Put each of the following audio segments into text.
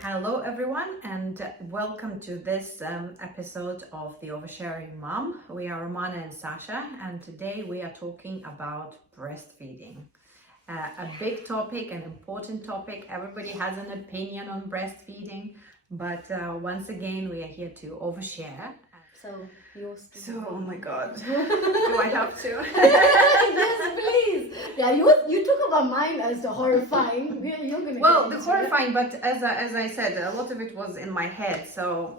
Hello everyone, and welcome to this episode of the Oversharing Mom. We are Romana and Sasha, and today we are talking about breastfeeding. A big topic, an important topic. Everybody has an opinion on breastfeeding, but once again we are here to overshare. So yours. Oh my God, do I have to? Yes, please. Yeah, you talk about mine as the horrifying. You're gonna. Well, the horrifying, but as I said, a lot of it was in my head. So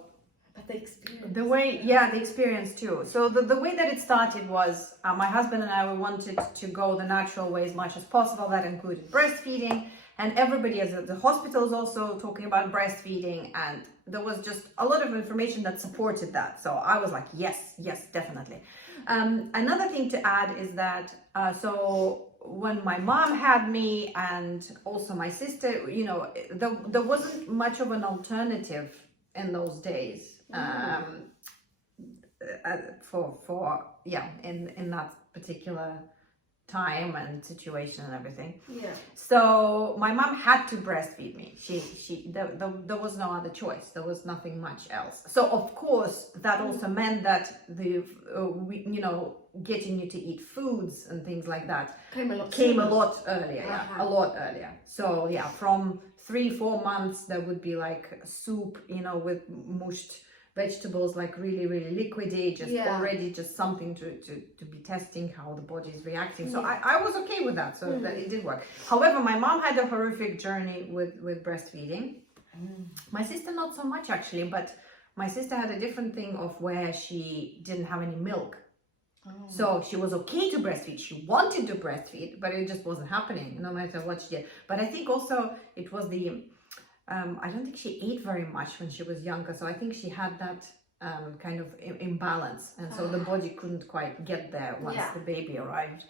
But the experience. the experience too. So the way that it started was my husband and I, we wanted to go the natural way as much as possible. That included breastfeeding, and everybody at the hospital is also talking about breastfeeding, and there was just a lot of information that supported that. So I was like, yes, definitely. Another thing to add is that so when my mom had me and also my sister, there wasn't much of an alternative in those days. In that particular time and situation and everything. Yeah. So my mom had to breastfeed me. There was no other choice. There was nothing much else. So of course that also meant that getting you to eat foods and things like that came a lot earlier. Uh-huh. A lot earlier. So from 3-4 months there would be like soup, with mushed vegetables, like really, really liquidy, already just something to be testing how the body is reacting. So I was okay with that, so that it did work. However, my mom had a horrific journey with breastfeeding. My sister not so much actually, but my sister had a different thing of where she didn't have any milk. So she was okay to breastfeed. She wanted to breastfeed, but it just wasn't happening no matter what she did. But I think also it was I don't think she ate very much when she was younger, so I think she had that kind of imbalance, and so the body couldn't quite get there once the baby arrived.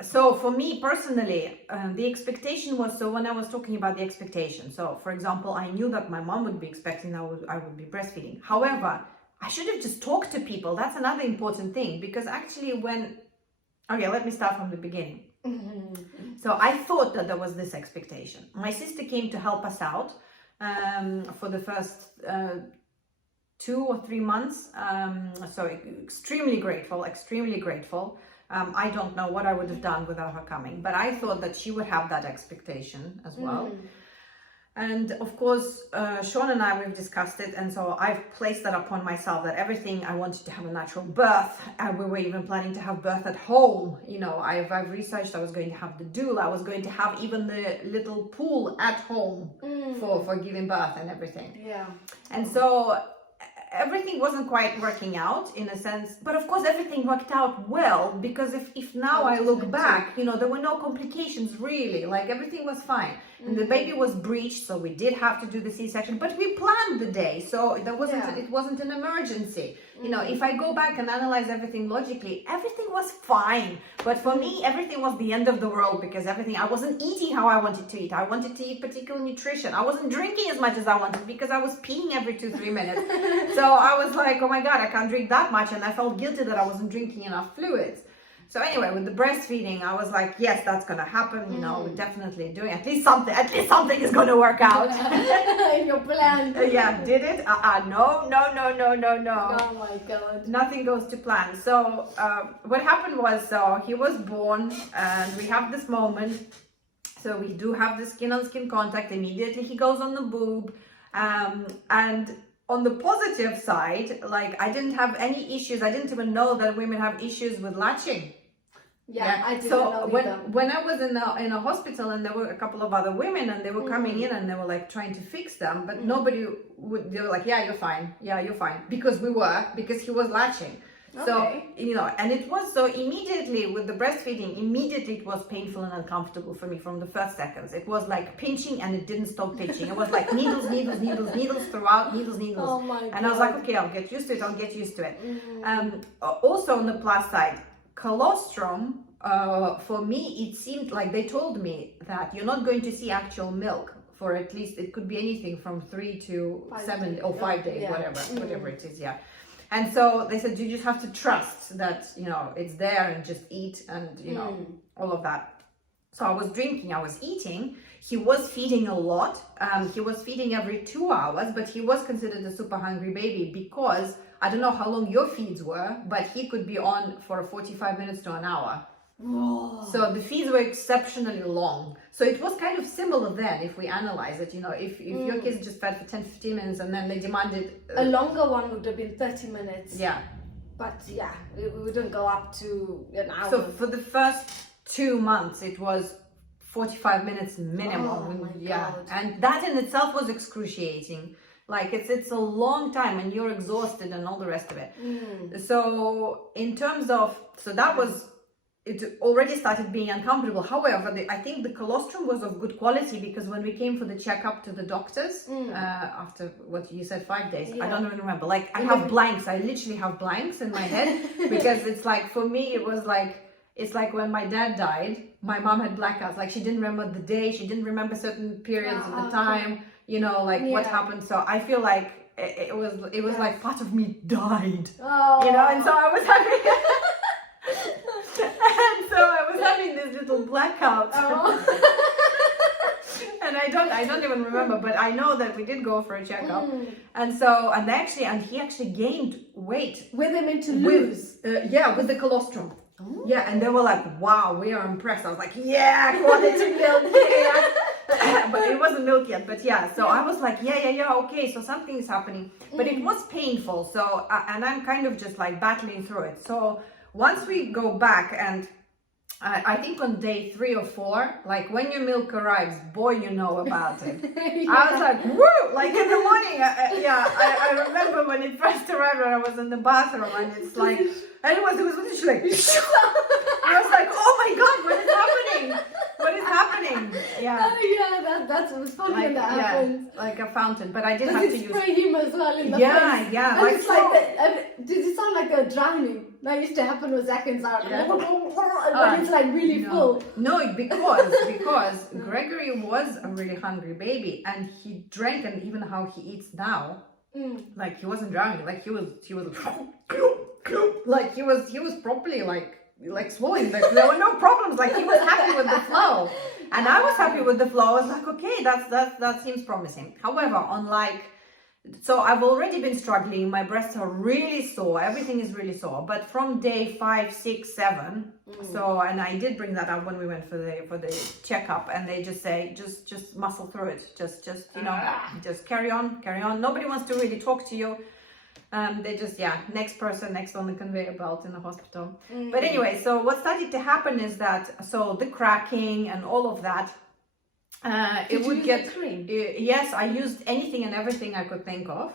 So for me personally, the expectation was, so when I was talking about the expectation, so for example, I knew that my mom would be expecting I would be breastfeeding. However, I should have just talked to people. That's another important thing, because actually let me start from the beginning. So I thought that there was this expectation. My sister came to help us out for the first 2 or 3 months. So extremely grateful. I don't know what I would have done without her coming, but I thought that she would have that expectation as well. And of course, Sean and I, we've discussed it, and so I've placed that upon myself, that everything, I wanted to have a natural birth. We were even planning to have birth at home. I've researched, I was going to have the doula, I was going to have even the little pool at home for giving birth and everything. Yeah. And so everything wasn't quite working out in a sense, but of course everything worked out well, because if now I look back, there were no complications really, like everything was fine. And the baby was breached, so we did have to do the C-section, but we planned the day, so it wasn't an emergency. If I go back and analyze everything logically, everything was fine. But for me, everything was the end of the world, because I wasn't eating how I wanted to eat. I wanted to eat particular nutrition. I wasn't drinking as much as I wanted, because I was peeing every 2-3 minutes. So I was like, oh my God, I can't drink that much. And I felt guilty that I wasn't drinking enough fluids. So anyway, with the breastfeeding, I was like, yes, that's going to happen. We're definitely doing at least something is going to work out. In your plan. Did it? No. Oh my God. Nothing goes to plan. So what happened was, he was born, and we have this moment. So we do have the skin-on-skin contact. Immediately he goes on the boob. And on the positive side, like, I didn't have any issues. I didn't even know that women have issues with latching. I didn't know either. when I was in a hospital, and there were a couple of other women, and they were coming in and they were like trying to fix them, but nobody they were like, you're fine, because he was latching. Okay. So and it was so immediately with the breastfeeding, it was painful and uncomfortable for me from the first seconds. It was like pinching, and it didn't stop pinching. It was like needles throughout, needles. Oh my God. And I was like, okay, I'll get used to it. Also on the plus side, colostrum, for me, it seemed like they told me that you're not going to see actual milk for at least, it could be anything from 3 to 7 or 5 days, whatever it is. And so they said, you just have to trust that, you know, it's there and just eat and, you know, all of that. So I was drinking, I was eating. He was feeding a lot. He was feeding every 2 hours, but he was considered a super hungry baby because I don't know how long your feeds were, but he could be on for 45 minutes to an hour. Whoa. So the feeds were exceptionally long. So it was kind of similar then, if we analyze it, you know, if your kids just fed for 10, 15 minutes and then they demanded... a longer one would have been 30 minutes. Yeah. But yeah, it wouldn't go up to an hour. So for the first 2 months, it was 45 minutes minimum. Oh my God. And that in itself was excruciating. Like it's a long time and you're exhausted and all the rest of it. So in terms of, so that was, it already started being uncomfortable. However, I think the colostrum was of good quality because when we came for the checkup to the doctors, after what you said, 5 days, I don't even remember. Like I have blanks. I literally have blanks in my head because it's like, for me, it was like, it's like when my dad died, my mom had blackouts. Like she didn't remember the day. She didn't remember certain periods of the time, you know, like what happened. So I feel like it was like part of me died, you know, and so I was having... And so I was having these little blackouts. And I don't even remember, but I know that we did go for a checkup. And so, and he actually gained weight. Were they meant to lose? With the colostrum. Yeah, and they were like, wow, we are impressed. I was like, yeah, quality milk, yeah. But it wasn't milk yet, but yeah. So I was like, yeah, okay, so something is happening. But it was painful, so, and I'm kind of just like battling through it. So once we go back, and I think on day 3 or 4, like when your milk arrives, boy, you know about it. I was like, woo! Like in the morning, I remember when it first arrived, when I was in the bathroom, and it's like, and it was literally like, I was like, oh my God, what is happening? What is happening? Yeah. That's funny like, when that happens. Like a fountain, but I did have to use. Spray him as well in the face. Yeah. And Like it's so. like did it sound like a drowning? That used to happen with Zach and Sarah. When it's like really full. No, because Gregory was a really hungry baby, and he drank, and even how he eats now, like he wasn't drowning, like he was like he was properly like swallowing. Like there were no problems. Like he was happy with the flow, and I was happy with the flow. I was like, okay, that seems promising. However, on like, so I've already been struggling. My breasts are really sore. Everything is really sore. But from day 5, 6, 7, so, and I did bring that up when we went for the checkup, and they just say, just muscle through it. Just you know, just carry on. Nobody wants to really talk to you. They just, next on the conveyor belt in the hospital. But anyway, so what started to happen is that, so the cracking and all of that, it would get cream. Yes, I used anything and everything I could think of,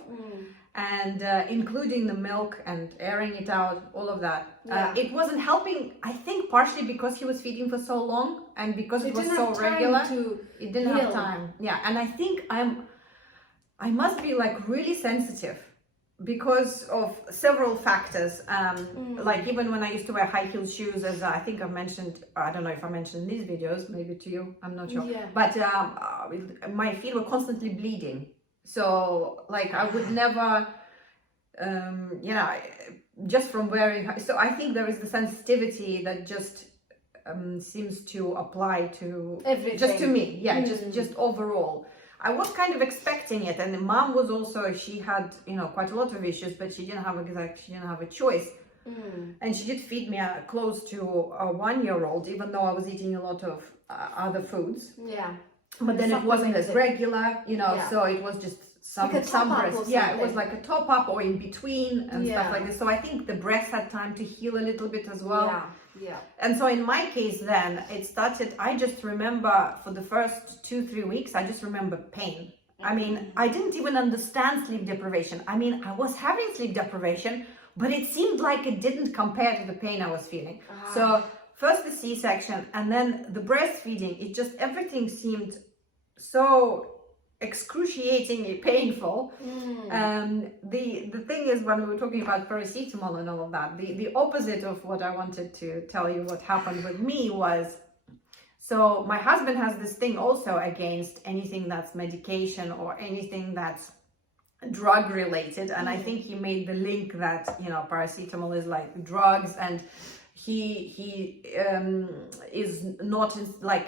and including the milk and airing it out, all of that. It wasn't helping. I think partially because he was feeding for so long, and because it was so regular, it didn't have time. Yeah, and I think I must be like really sensitive because of several factors. Like even when I used to wear high heel shoes, as I think I've mentioned, I don't know if I mentioned in these videos, maybe to you, I'm not sure. But my feet were constantly bleeding. So like I would never, just from wearing, so I think there is the sensitivity that just seems to apply to everything. Just to me, just overall. I was kind of expecting it, and the mom was also, she had, quite a lot of issues, but she didn't have a choice. And she did feed me close to a 1-year-old, even though I was eating a lot of other foods. Yeah. But then it wasn't as regular, so it was just some breast. Yeah, it was like a top up or in between and stuff like this. So I think the breast had time to heal a little bit as well. Yeah. And so in my case then, it started, I just remember for the first 2-3 weeks, I just remember pain. I mean, I didn't even understand sleep deprivation. I mean, I was having sleep deprivation, but it seemed like it didn't compare to the pain I was feeling. So first the C-section, and then the breastfeeding, it just, everything seemed so excruciatingly painful. The thing is, when we were talking about paracetamol and all of that, the opposite of what I wanted to tell you what happened with me was, so my husband has this thing also against anything that's medication or anything that's drug related, and I think he made the link that, you know, paracetamol is like drugs, and he is not like,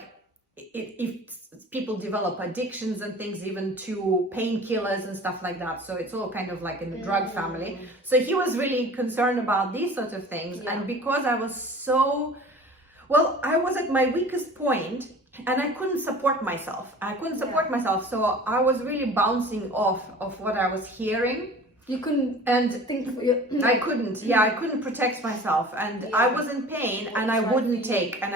if people develop addictions and things, even to painkillers and stuff like that, so it's all kind of like in the drug family. So he was really concerned about these sorts of things. And because I was so, well, I was at my weakest point and I couldn't support myself. So I was really bouncing off of what I was hearing. You couldn't think for I couldn't protect myself, and I was in pain, and I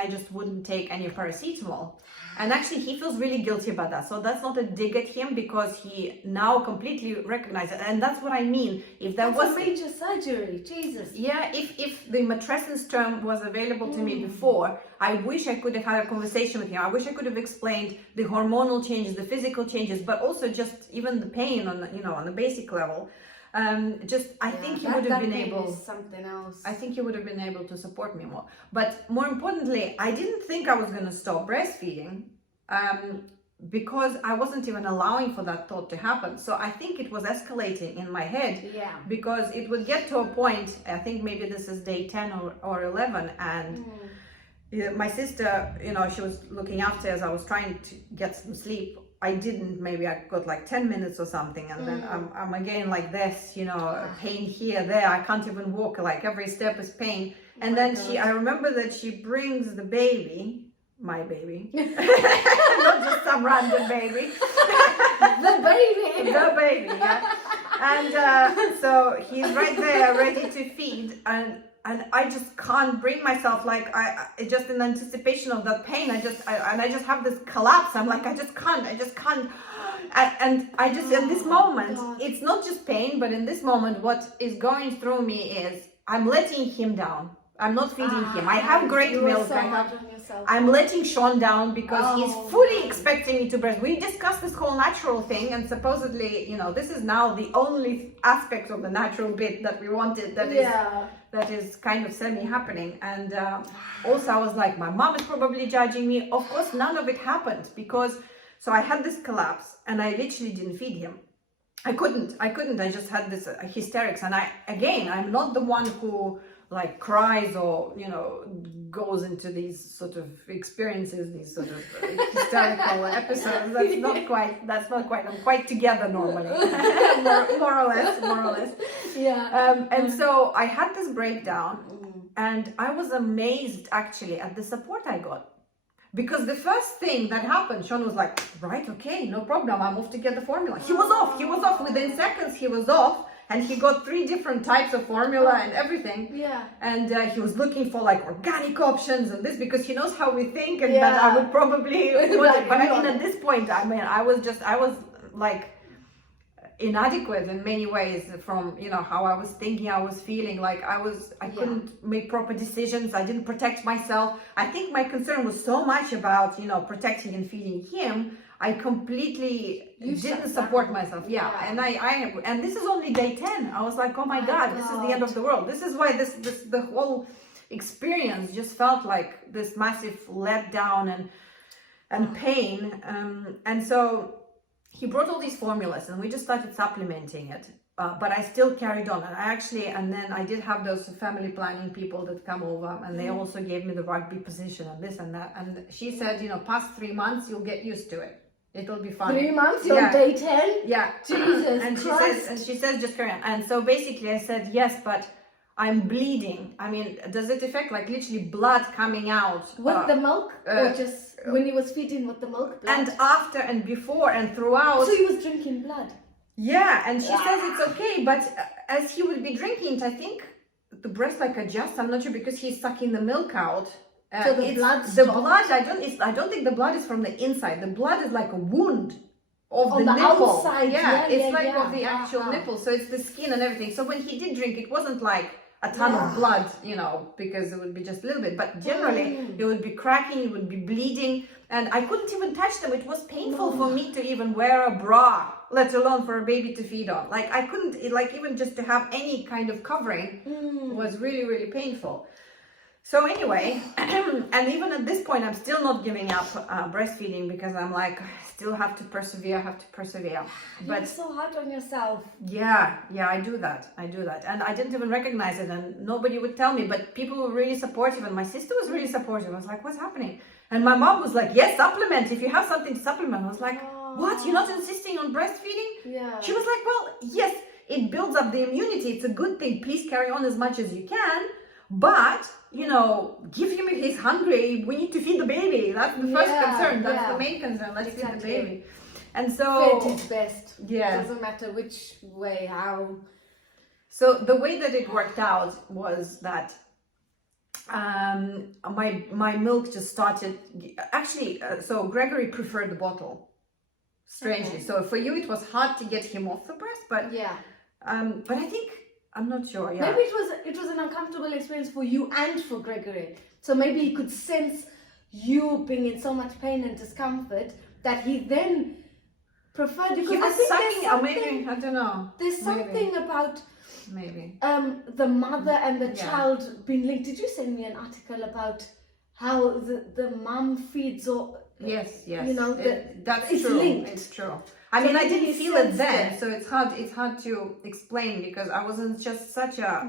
just wouldn't take any paracetamol. And actually he feels really guilty about that, so that's not a dig at him, because he now completely recognizes it. And that's what I mean. If there was a major surgery, Jesus. Yeah, if the matrescence term was available to me before, I wish I could have had a conversation with him. I wish I could have explained the hormonal changes, the physical changes, but also just even the pain on the, you know, on the basic level. I think he would have been able. Something else. I think he would have been able to support me more. But more importantly, I didn't think I was going to stop breastfeeding, because I wasn't even allowing for that thought to happen. So I think it was escalating in my head. Yeah. Because it would get to a point. I think maybe this is day 10 or 11, and my sister, you know, she was looking after as I was trying to get some sleep. I didn't, maybe I got like 10 minutes or something, and then I'm again like this, you know, pain here, there, I can't even walk, like every step is pain. And then I remember that she brings the baby, my baby, not just some random baby. The baby, yeah. And so he's right there ready to feed, and I just can't bring myself, like I just in anticipation of that pain, I just have this collapse. I'm like, I just can't. And I just, in this moment, it's not just pain, but in this moment, what is going through me is I'm letting him down. I'm not feeding him. I have great milk. I'm letting Sean down because he's fully expecting me to breast. We discussed this whole natural thing, and supposedly, you know, this is now the only aspect of the natural bit that we wanted that is kind of semi-happening. And also I was like, my mom is probably judging me. Of course, none of it happened, because, so I had this collapse and I literally didn't feed him. I couldn't. I just had this hysterics. And I'm not the one who like cries or, you know, goes into these sort of experiences, these sort of hysterical episodes. That's not quite, I'm quite together normally, more or less. Yeah. And so I had this breakdown, and I was amazed actually at the support I got. Because the first thing that happened, Sean was like, right, okay, no problem, I'm off to get the formula. He was off, within seconds he was off. And he got 3 different types of formula and everything. Yeah. And he was looking for like organic options and this, because he knows how we think, and that I would probably but I mean, at this point, I mean, I was like inadequate in many ways, from, you know, how I was thinking, I was feeling, like I couldn't make proper decisions. I didn't protect myself. I think my concern was so much about, you know, protecting and feeding him, I completely didn't support myself. And this is only day 10. I was like, oh my God, this is the end of the world. This is why the whole experience just felt like this massive letdown and pain. And so he brought all these formulas, and we just started supplementing it. But I still carried on, and then I did have those family planning people that come over, and they also gave me the rugby position and this and that. And she said, you know, past 3 months, you'll get used to it. It'll be fun. 3 months? You're on day 10? Yeah. Jesus and Christ. She says, just carry on. And so basically I said, yes, but I'm bleeding. I mean, does it affect, like, literally blood coming out? With the milk? Or just when he was feeding with the milk? Blood? And after and before and throughout. So he was drinking blood? Yeah, and she says it's okay, but as he would be drinking it, I think the breast like adjusts. I'm not sure, because he's sucking the milk out. So the blood I don't think the blood is from the inside. The blood is like a wound of the nipple. Outside. It's like of the actual nipple. So it's the skin and everything. So when he did drink, it wasn't like a ton of blood, you know, because it would be just a little bit. But generally, it would be cracking, it would be bleeding. And I couldn't even touch them. It was painful for me to even wear a bra, let alone for a baby to feed on. Like, I couldn't, like, even just to have any kind of covering was really, really painful. So anyway, and even at this point, I'm still not giving up breastfeeding because I'm like, I still have to persevere, But you're so hard on yourself. Yeah, I do that. And I didn't even recognize it, and nobody would tell me, but people were really supportive, and my sister was really supportive. I was like, what's happening? And my mom was like, yes, supplement. If you have something to supplement. I was like, what? You're not insisting on breastfeeding? Yeah. She was like, well, yes, it builds up the immunity. It's a good thing. Please carry on as much as you can. But, you know, give him if he's hungry. We need to feed the baby. That's the first concern. That's the main concern. Let's feed the baby. And so... Fed is best. Yeah. Doesn't matter which way, how. So the way that it worked out was that my milk just started... Actually, so Gregory preferred the bottle. Strangely. Okay. So for you, it was hard to get him off the breast. But yeah. But I think... I'm not sure. Yeah. Maybe it was an uncomfortable experience for you and for Gregory. So maybe he could sense you being in so much pain and discomfort that he then preferred it. He was sucking, or maybe I don't know. There's something about the mother and the child being linked. Did you send me an article about how the mom feeds or? Yes. You know that's it's true. linked. It's true. I mean, I didn't feel it then, so it's hard to explain because I wasn't just such a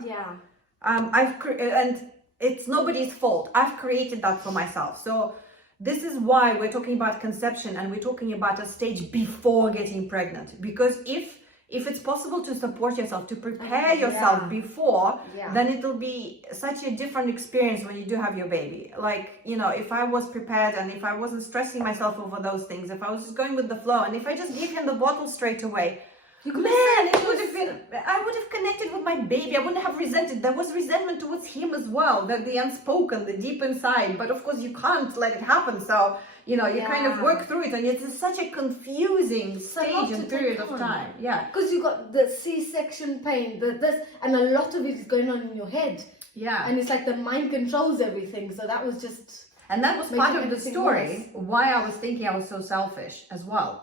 and it's nobody's fault. I've created that for myself. So this is why we're talking about conception and we're talking about a stage before getting pregnant. Because if it's possible to support yourself, to prepare yourself before, then it'll be such a different experience when you do have your baby. Like, you know, if I was prepared and if I wasn't stressing myself over those things, if I was just going with the flow, and if I just gave him the bottle straight away, I would have connected with my baby. I wouldn't have resented. There was resentment towards him as well, that the unspoken, the deep inside. But of course, you can't let it happen. So, you know, you kind of work through it, and it's such a confusing stage and period of time. Yeah, because you got the C-section pain, and a lot of it is going on in your head. Yeah, and it's like the mind controls everything. So that was just, and that was part of the story. Why I was thinking I was so selfish as well.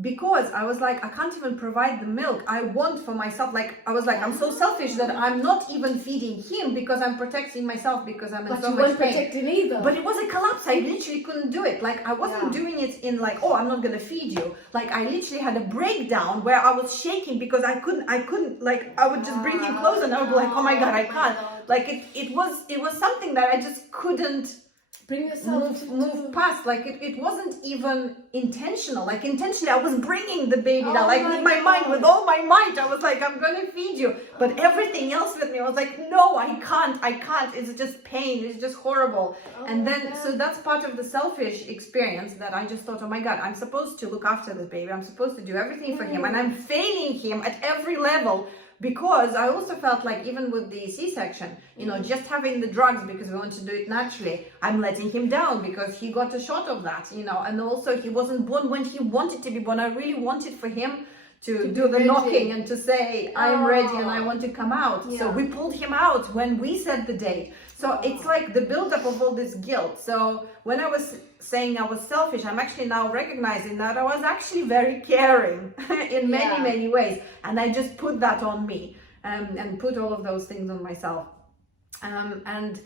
Because I was like, I can't even provide the milk I want for myself. Like, I was like, I'm so selfish that I'm not even feeding him because I'm protecting myself because I'm in so much pain. But you weren't protecting either. But it was a collapse. I literally couldn't do it. Like, I wasn't doing it in like, oh, I'm not going to feed you. Like, I literally had a breakdown where I was shaking because I couldn't, like, I would just bring him close and I would be like, oh my God, I can't. Like, it was something that I just couldn't bring yourself move past. Like it wasn't even intentional. Like intentionally I was bringing the baby down, like with my mind, with all my might. I was like, I'm gonna feed you, but everything else with me, I was like, no, I can't. It's just pain. It's just horrible. And then so that's part of the selfish experience that I just thought, oh my God, I'm supposed to look after this baby. I'm supposed to do everything for him, and I'm failing him at every level. Because I also felt like even with the C-section, you know, just having the drugs because we want to do it naturally, I'm letting him down because he got a shot of that, you know, and also he wasn't born when he wanted to be born. I really wanted for him to do the knocking and to say, I'm ready and I want to come out. So we pulled him out when we set the date. So it's like the buildup of all this guilt. So when I was saying I was selfish, I'm actually now recognizing that I was actually very caring in many ways. And I just put that on me and put all of those things on myself. And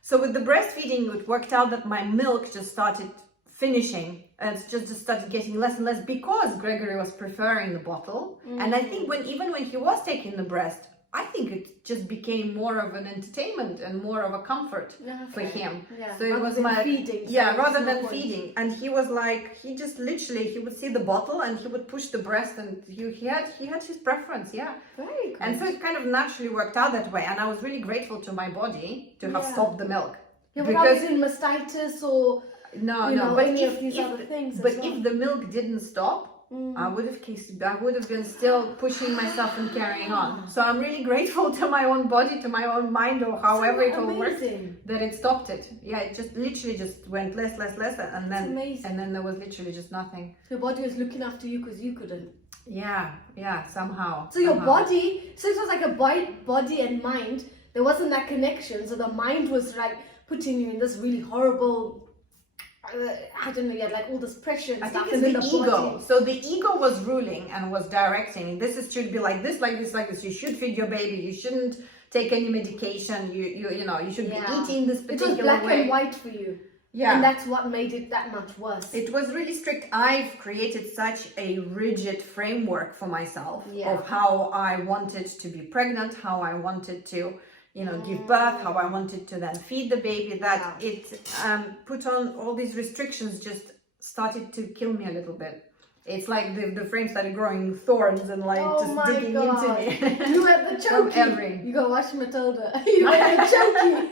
so with the breastfeeding, it worked out that my milk just started finishing and just started getting less and less because Gregory was preferring the bottle. And I think even when he was taking the breast, I think it just became more of an entertainment and more of a comfort for him. So it was like feeding. Rather than feeding. And he was like, he just literally, he would see the bottle and he would push the breast, and he had his preference. Very good. And so it kind of naturally worked out that way. And I was really grateful to my body to have stopped the milk. Because in mastitis or but if if the milk didn't stop, I would have been still pushing myself and carrying on. So I'm really grateful to my own body, to my own mind, or however it all works, that it stopped it. It just literally just went less, and then there was literally just nothing. Your body was looking after you because you couldn't. Somehow. So your body, so it was like a body and mind. There wasn't that connection. So the mind was like putting you in this really horrible I don't know, you had like all this pressure and I stuff. think it's and the then ego. body. So the ego was ruling and was directing. This should be like this, like this, like this. You should feed your baby. You shouldn't take any medication. You should be eating this particular way. It was black and white for you. Yeah. And that's what made it that much worse. It was really strict. I've created such a rigid framework for myself of how I wanted to be pregnant, how I wanted to, give birth, how I wanted to then feed the baby, that it put on all these restrictions, just started to kill me a little bit. It's like the frame started growing thorns and like just digging into me. You had the chokey. You got watch Matilda. You had the chokey.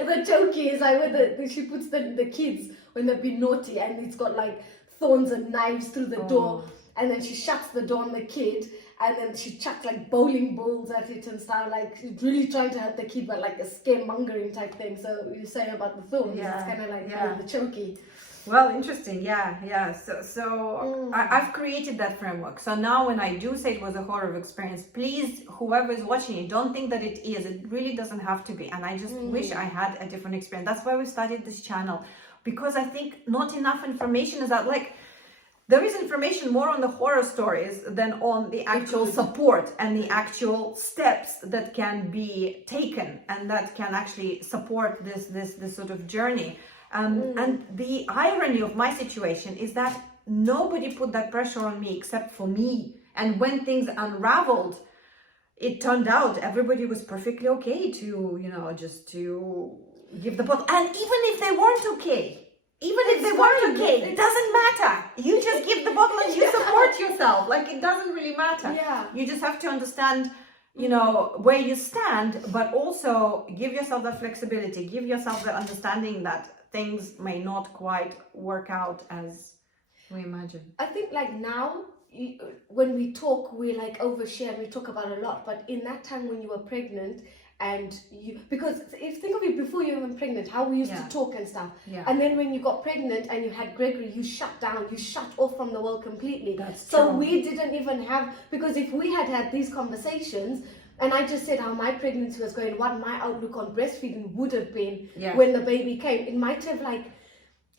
The chokey is like when she puts the kids when they've been naughty, and it's got like thorns and knives through the door, and then she shuts the door on the kid, and then she chucks like bowling balls at it and stuff, like she's really trying to hurt the kid, but like a scaremongering type thing. So you're saying about the thorns, it's kind of like the chokey. Well, interesting, yeah. So I've created that framework. So now when I do say it was a horror experience, please, whoever is watching it, don't think that it is. It really doesn't have to be. And I just wish I had a different experience. That's why we started this channel, because I think not enough information is out. Like, there is information more on the horror stories than on the actual support and the actual steps that can be taken and that can actually support this sort of journey. And the irony of my situation is that nobody put that pressure on me except for me. And when things unraveled, it turned out everybody was perfectly okay to, just to give the bottle. And even if they weren't okay, it doesn't matter. You just give the bottle and you support yourself. Like, it doesn't really matter. Yeah. You just have to understand, where you stand, but also give yourself that flexibility, give yourself the understanding that things may not quite work out as we imagine. I think like now, when we talk, we like overshare, we talk about a lot, but in that time when you were pregnant, and because if think of it, before you were even pregnant, how we used to talk and stuff, and then when you got pregnant and you had Gregory, you shut down, you shut off from the world completely. That's so true. We didn't even have, because if we had these conversations, and I just said how my pregnancy was going, what my outlook on breastfeeding would have been when the baby came, it might have like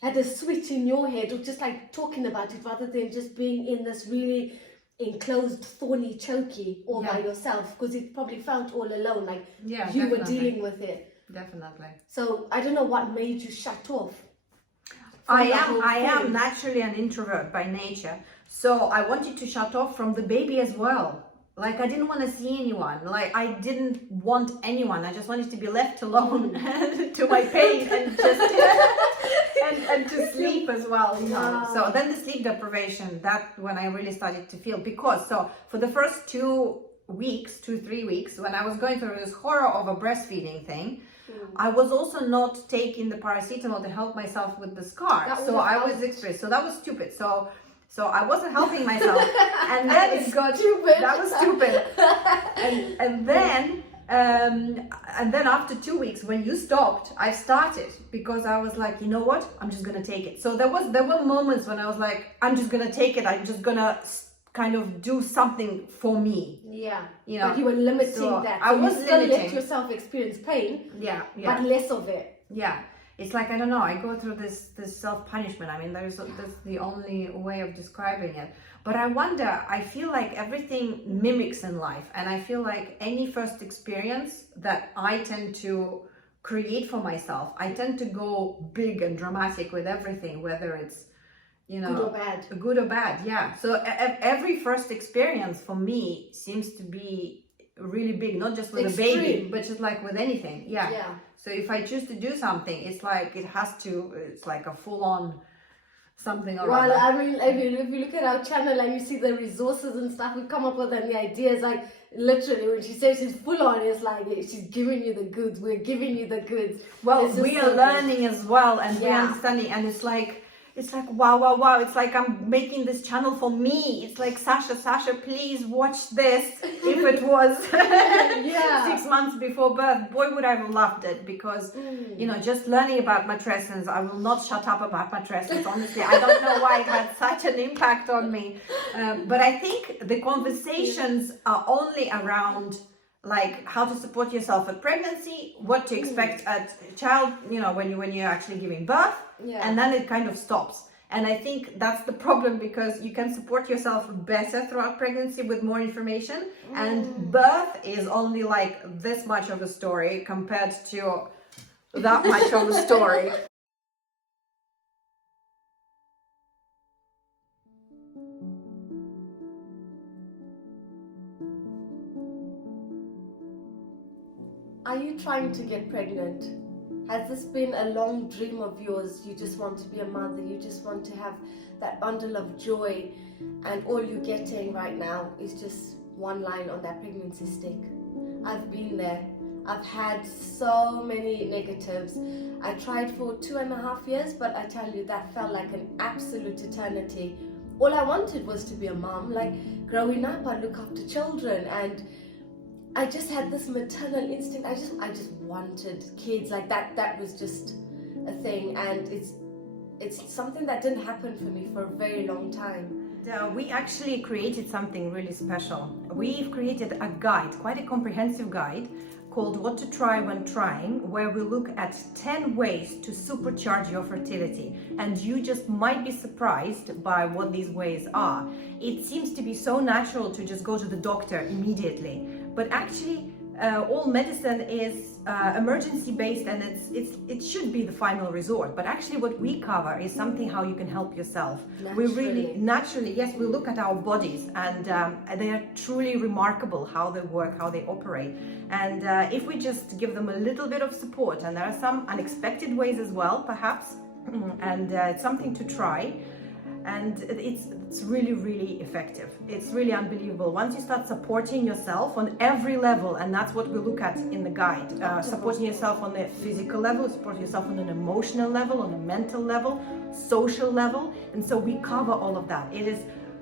had a switch in your head of just like talking about it rather than just being in this really enclosed thorny chokey all by yourself, because it probably felt all alone, like you were dealing with it. Definitely. So I don't know what made you shut off. I am naturally an introvert by nature, so I wanted to shut off from the baby as well. Like, I didn't want to see anyone. Like, I didn't want anyone. I just wanted to be left alone to my pain and just and to sleep as well. So then the sleep deprivation, that when I really started to feel, because so for the first 3 weeks, when I was going through this horror of a breastfeeding thing, I was also not taking the paracetamol to help myself with the scar. So I was expressed. So that was stupid. So I wasn't helping myself, and then it got stupid. That was stupid. And then after 2 weeks, when you stopped, I started, because I was like, you know what? I'm just gonna take it. So there were moments when I was like, I'm just gonna take it. I'm just gonna kind of do something for me. Yeah. But you were limiting that. So I was you still limiting. let yourself experience pain. Yeah. But less of it. Yeah. It's like, I don't know, I go through this self-punishment. I mean, that's the only way of describing it. But I wonder, I feel like everything mimics in life. And I feel like any first experience that I tend to create for myself, I tend to go big and dramatic with everything, whether it's, good or bad. Yeah. So every first experience for me seems to be really big, not just with a baby, but just like with anything. Yeah. So if I choose to do something, it's like it's like a full-on something or other. Well, I mean, if you look at our channel and you see the resources and stuff we come up with and the ideas, like literally when she says she's full-on, it's like she's giving you the goods. We're giving you the goods. Well, we are learning as well, and we're understanding, and it's like wow. It's like I'm making this channel for me. It's like, Sasha, please watch this. If it was 6 months before birth, boy, would I have loved it, because, just learning about matrescence, I will not shut up about matrescence. Honestly, I don't know why it had such an impact on me. But I think the conversations are only around like how to support yourself at pregnancy, what to expect at child, when you're actually giving birth, and then it kind of stops. And I think that's the problem, because you can support yourself better throughout pregnancy with more information, and birth is only like this much of a story compared to that much of a story. Are you trying to get pregnant? Has this been a long dream of yours? You just want to be a mother, you just want to have that bundle of joy, and all you're getting right now is just one line on that pregnancy stick. I've been there. I've had so many negatives. I tried for 2.5 years, but I tell you, that felt like an absolute eternity. All I wanted was to be a mom. Like, growing up, I look after children, and I just had this maternal instinct. I just wanted kids. Like that was just a thing, and it's something that didn't happen for me for a very long time. We actually created something really special. We've created a guide, quite a comprehensive guide, called What to Try When Trying, where we look at 10 ways to supercharge your fertility. And you just might be surprised by what these ways are. It seems to be so natural to just go to the doctor immediately, but actually all medicine is emergency based, and it should be the final resort. But actually what we cover is something how you can help yourself. We really naturally, yes, we look at our bodies, and they are truly remarkable how they work, how they operate. And if we just give them a little bit of support, and there are some unexpected ways as well, perhaps, and it's something to try. And it's really, really effective. It's really unbelievable. Once you start supporting yourself on every level, and that's what we look at in the guide, supporting yourself on the physical level, supporting yourself on an emotional level, on a mental level, social level. And so we cover all of that. It is,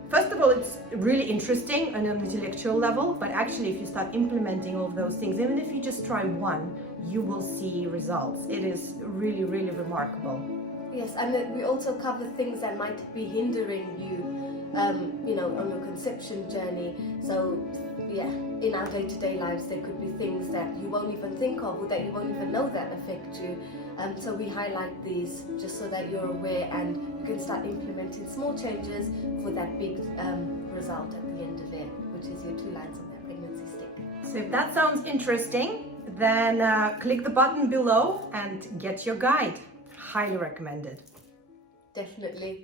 first of all, it's really interesting on an intellectual level, but actually if you start implementing all of those things, even if you just try one, you will see results. It is really, really remarkable. Yes, and we also cover things that might be hindering you, on your conception journey. So, yeah, in our day-to-day lives, there could be things that you won't even think of, or that you won't even know that affect you. So we highlight these just so that you're aware, and you can start implementing small changes for that big result at the end of it, which is your 2 lines on that pregnancy stick. So if that sounds interesting, then click the button below and get your guide. Highly recommended. Definitely.